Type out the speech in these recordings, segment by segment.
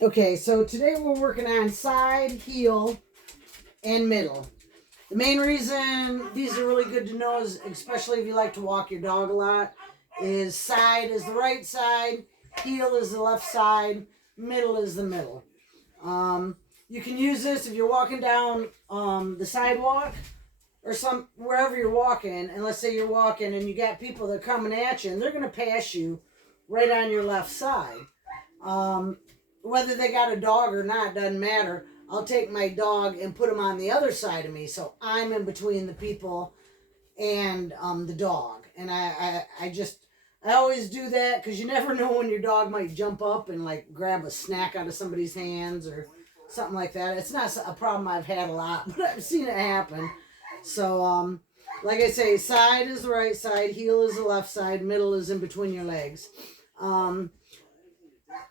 Okay, so today we're working on side, heel, and middle. The main reason these are really good to know is, especially if you like to walk your dog a lot, is side is the right side, heel is the left side, middle is the middle. You can use this if you're walking down the sidewalk or wherever you're walking, and let's say you're walking and you got people that are coming at you and they're gonna pass you right on your left side. Whether they got a dog or not doesn't matter. I'll take my dog and put him on the other side of me, so I'm in between the people and the dog. And I always do that because you never know when your dog might jump up and like grab a snack out of somebody's hands or something like that. It's not a problem I've had a lot, but I've seen it happen. So like I say, side is the right side, heel is the left side, middle is in between your legs.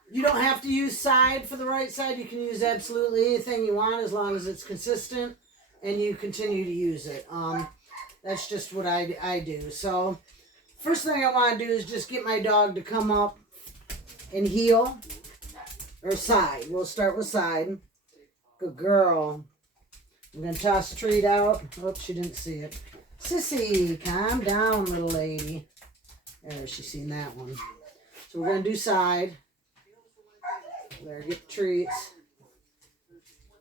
You don't have to use side for the right side. You can use absolutely anything you want as long as it's consistent and you continue to use it. That's just what I do. So first thing I want to do is just get my dog to come up and heel or side. We'll start with side. Good girl. I'm going to toss the treat out. Oops, she didn't see it. Sissy, calm down, little lady. There, she's seen that one. So we're going to do side. There, get the treats.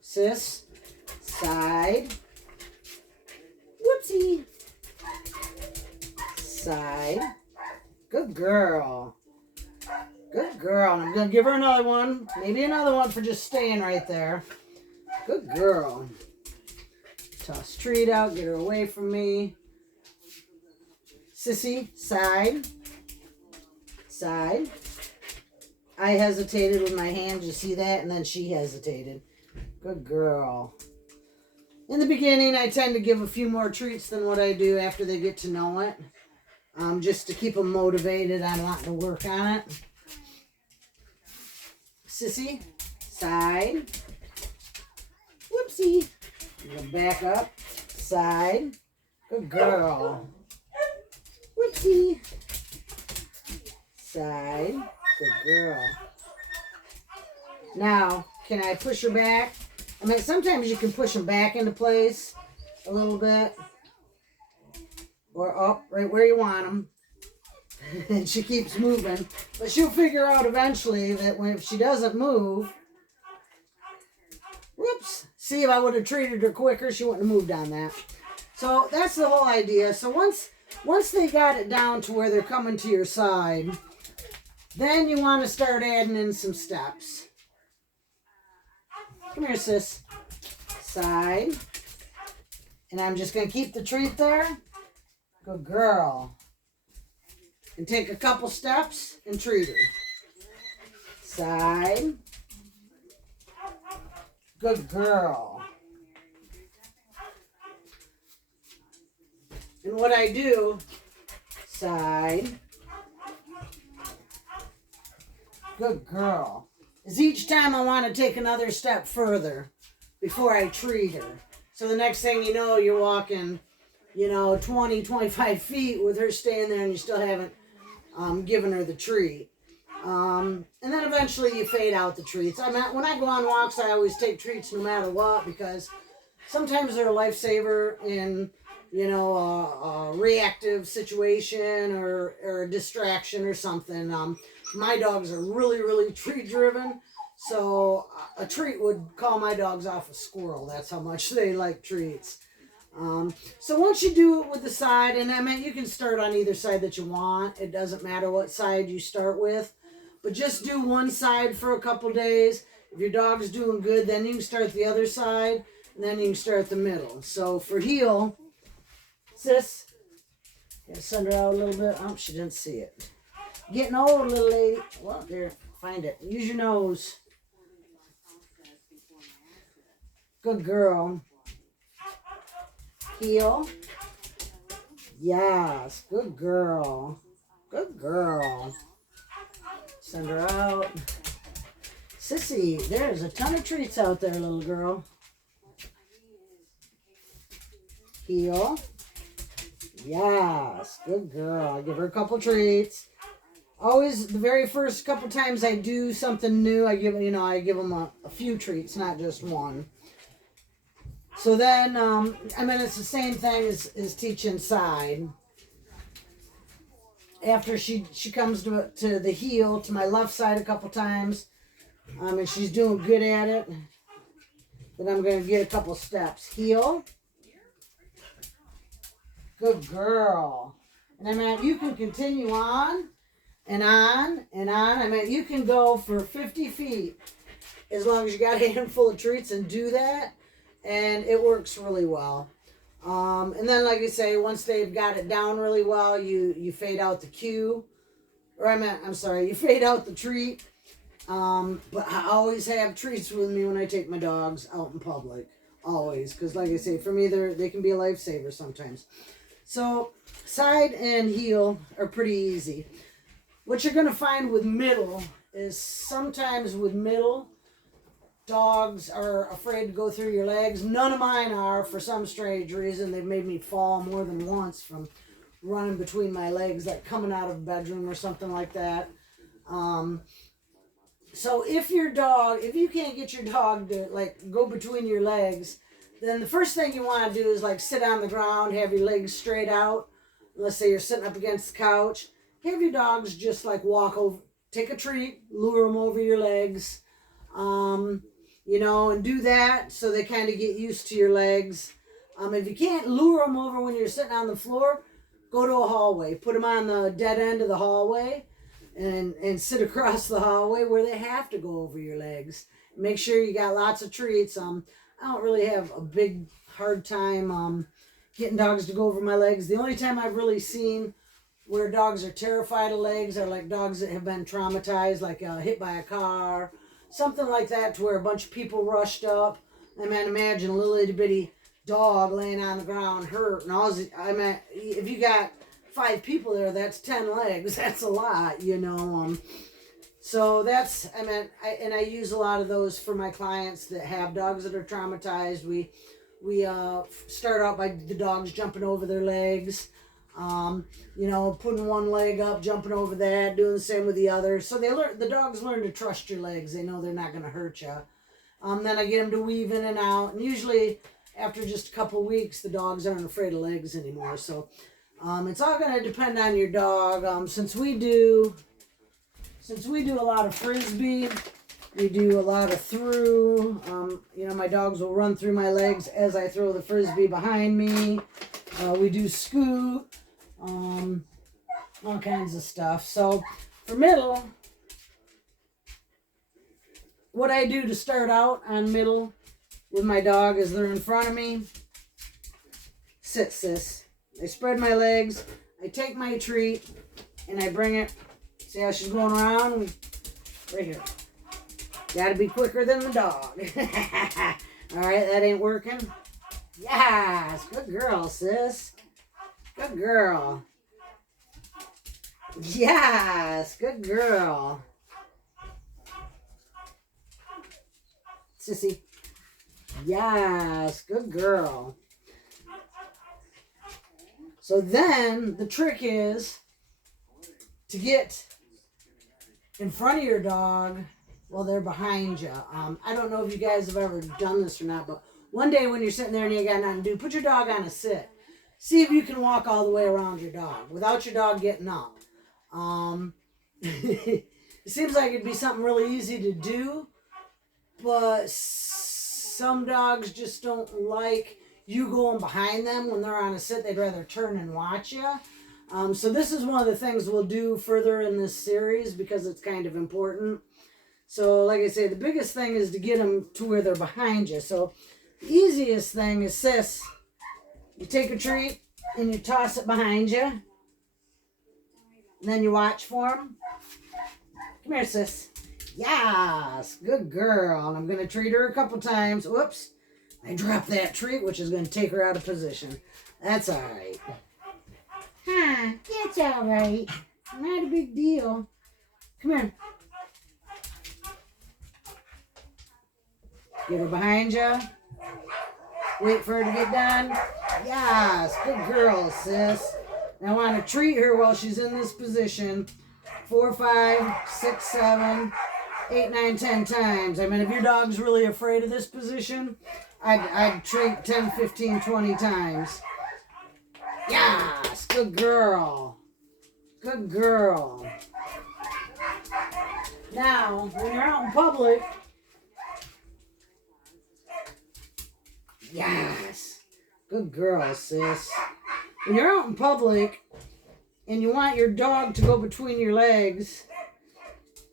Sis, side. Whoopsie. Side. Good girl. Good girl. And I'm going to give her another one. Maybe another one for just staying right there. Good girl. Toss treat out. Get her away from me. Sissy, side. Side. I hesitated with my hand. You see that? And then she hesitated. Good girl. In the beginning, I tend to give a few more treats than what I do after they get to know it. Just to keep them motivated on wanting to work on it. Sissy, side. Whoopsie. Go back up. Side. Good girl. Whoopsie. Side. Good girl. Now, can I push her back? I mean, sometimes you can push them back into place a little bit. Or up right where you want them. And she keeps moving. But she'll figure out eventually that if she doesn't move... Whoops. See, if I would have treated her quicker, she wouldn't have moved on that. So that's the whole idea. So once they got it down to where they're coming to your side, then you want to start adding in some steps. Come here, sis. Side. And I'm just going to keep the treat there. Good girl. And take a couple steps and treat her. Side. Good girl. And what I do, side. Good girl. Is each time I want to take another step further before I treat her. So the next thing you know, you're walking, 20, 25 feet with her staying there and you still haven't given her the treat. And then eventually you fade out the treats. When I go on walks, I always take treats no matter what because sometimes they're a lifesaver in, a reactive situation or a distraction or something. My dogs are really, really treat driven. So a treat would call my dogs off a squirrel. That's how much they like treats. So once you do it with the side, and you can start on either side that you want. It doesn't matter what side you start with. But just do one side for a couple days. If your dog's doing good, then you can start the other side, and then you can start the middle. So for heel, sis, gotta send her out a little bit. Oh, she didn't see it. Getting old, little lady. Well, there, find it. Use your nose. Good girl. Heel. Yes, good girl. Good girl. Send her out. Sissy, there's a ton of treats out there, little girl. Heel. Yes, good girl. Give her a couple treats. Always, the very first couple times I do something new, I give them a few treats, not just one. So then, it's the same thing as teaching side. After she comes to the heel, to my left side a couple times, and she's doing good at it, then I'm going to get a couple steps. Heel. Good girl. And you can continue on and on and on. You can go for 50 feet as long as you got a handful of treats and do that. And it works really well. And then, like I say, once they've got it down really well, you fade out the cue. You fade out the treat. But I always have treats with me when I take my dogs out in public. Always. Because, like I say, for me, they can be a lifesaver sometimes. So, side and heel are pretty easy. What you're going to find with middle is sometimes with middle, dogs are afraid to go through your legs. None of mine are, for some strange reason. They've made me fall more than once from running between my legs, like coming out of a bedroom or something like that. So if you can't get your dog to like go between your legs, then the first thing you want to do is like sit on the ground, have your legs straight out. Let's say you're sitting up against the couch. Have your dogs just like walk over, take a treat, lure them over your legs, and do that so they kind of get used to your legs. If you can't lure them over when you're sitting on the floor, go to a hallway. Put them on the dead end of the hallway and sit across the hallway where they have to go over your legs. Make sure you got lots of treats. I don't really have a big hard time getting dogs to go over my legs. The only time I've really seen where dogs are terrified of legs are like dogs that have been traumatized, like hit by a car, something like that, to where a bunch of people rushed up. Imagine a little itty bitty dog laying on the ground hurt. And if you got 5 people there, that's 10 legs. That's a lot, So that's, I use a lot of those for my clients that have dogs that are traumatized. We start out by the dogs jumping over their legs, putting one leg up, jumping over that, doing the same with the other. So the dogs learn to trust your legs. They know they're not going to hurt you. Then I get them to weave in and out. And usually after just a couple weeks, the dogs aren't afraid of legs anymore. So it's all going to depend on your dog. Since we do a lot of frisbee, we do a lot of through. My dogs will run through my legs as I throw the frisbee behind me. We do scoot, all kinds of stuff. So for middle, what I do to start out on middle with my dog is they're in front of me. Sit, sis. I spread my legs. I take my treat and I bring it. See how she's going around? Right here. Gotta be quicker than the dog. Alright, that ain't working. Yes, good girl, sis. Good girl. Yes, good girl. Sissy. Yes, good girl. So then the trick is to get in front of your dog while they're behind you. I don't know if you guys have ever done this or not, but one day when you're sitting there and you got nothing to do, put your dog on a sit. See if you can walk all the way around your dog without your dog getting up. It seems like it'd be something really easy to do, but some dogs just don't like you going behind them when they're on a sit. They'd rather turn and watch you. So this is one of the things we'll do further in this series because it's kind of important. So like I say, the biggest thing is to get them to where they're behind you. So the easiest thing is, sis, you take a treat and you toss it behind you. And then you watch for them. Come here, sis. Yes, good girl. And I'm going to treat her a couple times. Whoops. I dropped that treat, which is going to take her out of position. That's all right. Huh, that's all right. Not a big deal. Come here. Get her behind you. Wait for her to get done. Yes, good girl, sis. Now I want to treat her while she's in this position. 4, 5, 6, 7, 8, 9, 10 times. I mean, if your dog's really afraid of this position, I'd treat 10, 15, 20 times. Yes, good girl. Good girl. Now, when you're out in public, yes, good girl, sis. When you're out in public and you want your dog to go between your legs,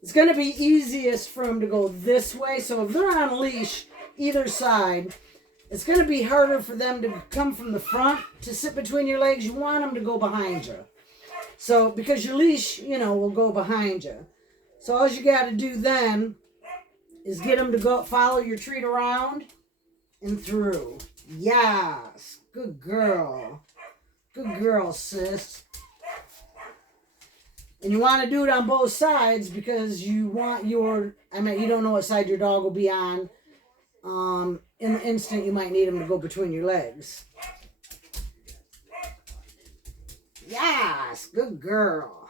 it's going to be easiest for them to go this way. So if they're on a leash, either side, it's going to be harder for them to come from the front to sit between your legs. You want them to go behind you. So, because your leash, will go behind you. So all you got to do then is get them to go follow your treat around and through. Yes. Good girl. Good girl, sis. And you want to do it on both sides because you want you don't know what side your dog will be on. In the instant you might need them to go between your legs. Yes, good girl.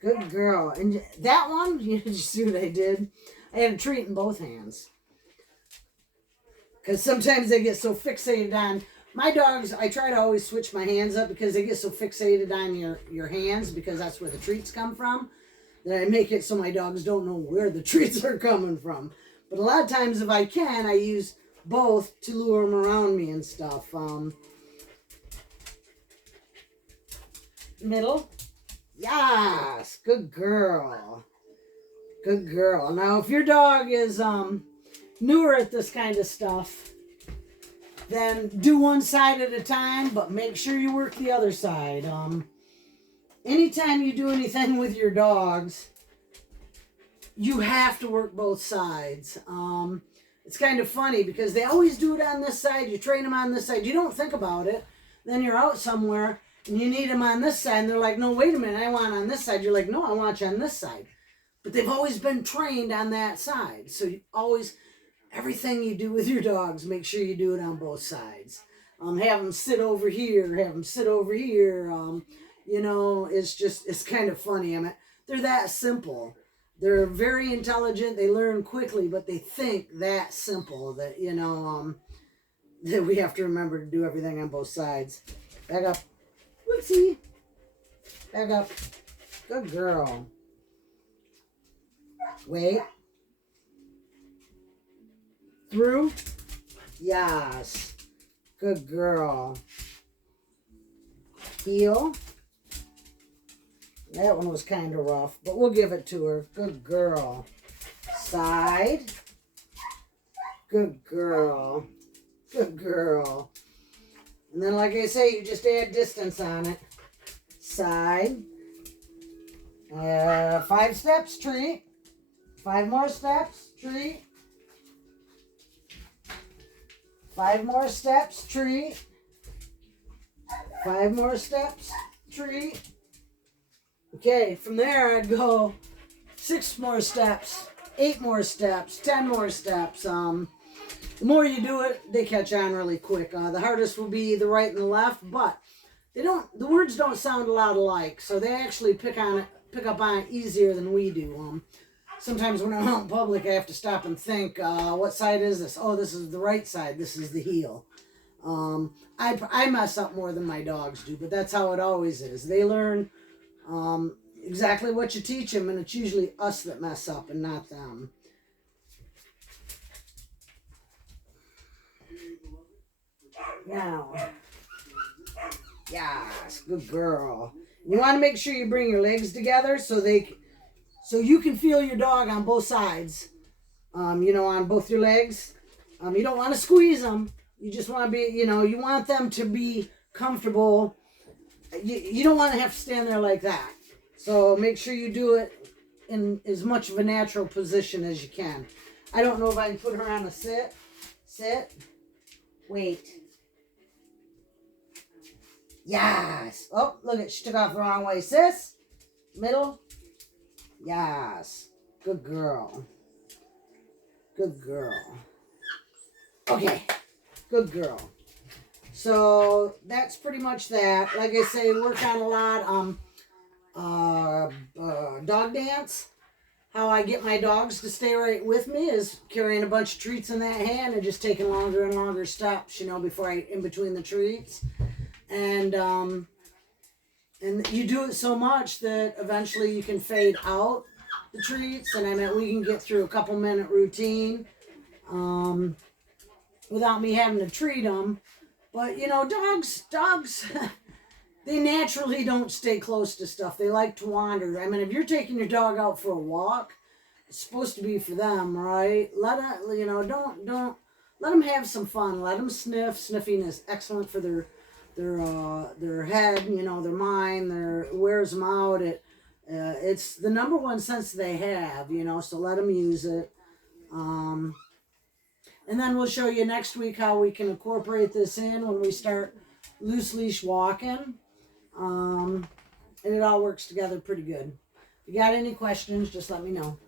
Good girl. And that one, did you see what I did? I had a treat in both hands. Because sometimes they get so fixated on, my dogs, I try to always switch my hands up because they get so fixated on your hands because that's where the treats come from, that I make it so my dogs don't know where the treats are coming from. But a lot of times if I can, I use both to lure them around me and stuff. Middle. Yes. Good girl. Good girl. Now, if your dog is newer at this kind of stuff, then do one side at a time, but make sure you work the other side. Anytime you do anything with your dogs, you have to work both sides. It's kind of funny because they always do it on this side. You train them on this side. You don't think about it. Then you're out somewhere and you need them on this side. And they're like, no, wait a minute. I want on this side. You're like, no, I want you on this side. But they've always been trained on that side. So you always, everything you do with your dogs, make sure you do it on both sides. Have them sit over here. Have them sit over here. It's kind of funny. I mean, they're that simple. They're very intelligent. They learn quickly, but they think that simple that, that we have to remember to do everything on both sides. Back up. Whoopsie. Back up. Good girl. Wait. Through. Yes. Good girl. Heel. That one was kind of rough, but we'll give it to her. Good girl. Side. Good girl. Good girl. And then, like I say, you just add distance on it. Side. 5 steps, treat. 5 more steps, treat. 5 more steps, treat. 5 more steps, treat. Okay, from there I'd go 6 more steps, 8 more steps, 10 more steps. The more you do it, they catch on really quick. The hardest will be the right and the left, but the words don't sound a lot alike, so they actually pick up on it easier than we do. Sometimes when I'm out in public, I have to stop and think, what side is this? Oh, this is the right side. This is the heel. I mess up more than my dogs do, but that's how it always is. They learn exactly what you teach them, and it's usually us that mess up and not them. Now, yes, good girl. You want to make sure you bring your legs together so you can feel your dog on both sides. On both your legs. You don't want to squeeze them. You just want to be, you want them to be comfortable. You don't want to have to stand there like that. So make sure you do it in as much of a natural position as you can. I don't know if I can put her on a sit. Sit. Wait. Yes. Oh, look, she took off the wrong way. Sis. Middle. Yes. Good girl. Good girl. Okay. Good girl. So that's pretty much that. Like I say, work on a lot. dog dance. How I get my dogs to stay right with me is carrying a bunch of treats in that hand and just taking longer and longer steps, you know, before I in between the treats. And you do it so much that eventually you can fade out the treats, and I mean we can get through a couple minute routine without me having to treat them. But you know, dogs, they naturally don't stay close to stuff. They like to wander. I mean, if you're taking your dog out for a walk, it's supposed to be for them, right? Let it, you know, don't let them have some fun. Let them sniff. Sniffing is excellent for their head, you know, their mind. Wears them out. It's the number one sense they have, you know. So let them use it. And then we'll show you next week how we can incorporate this in when we start loose leash walking. And it all works together pretty good. If you got any questions, just let me know.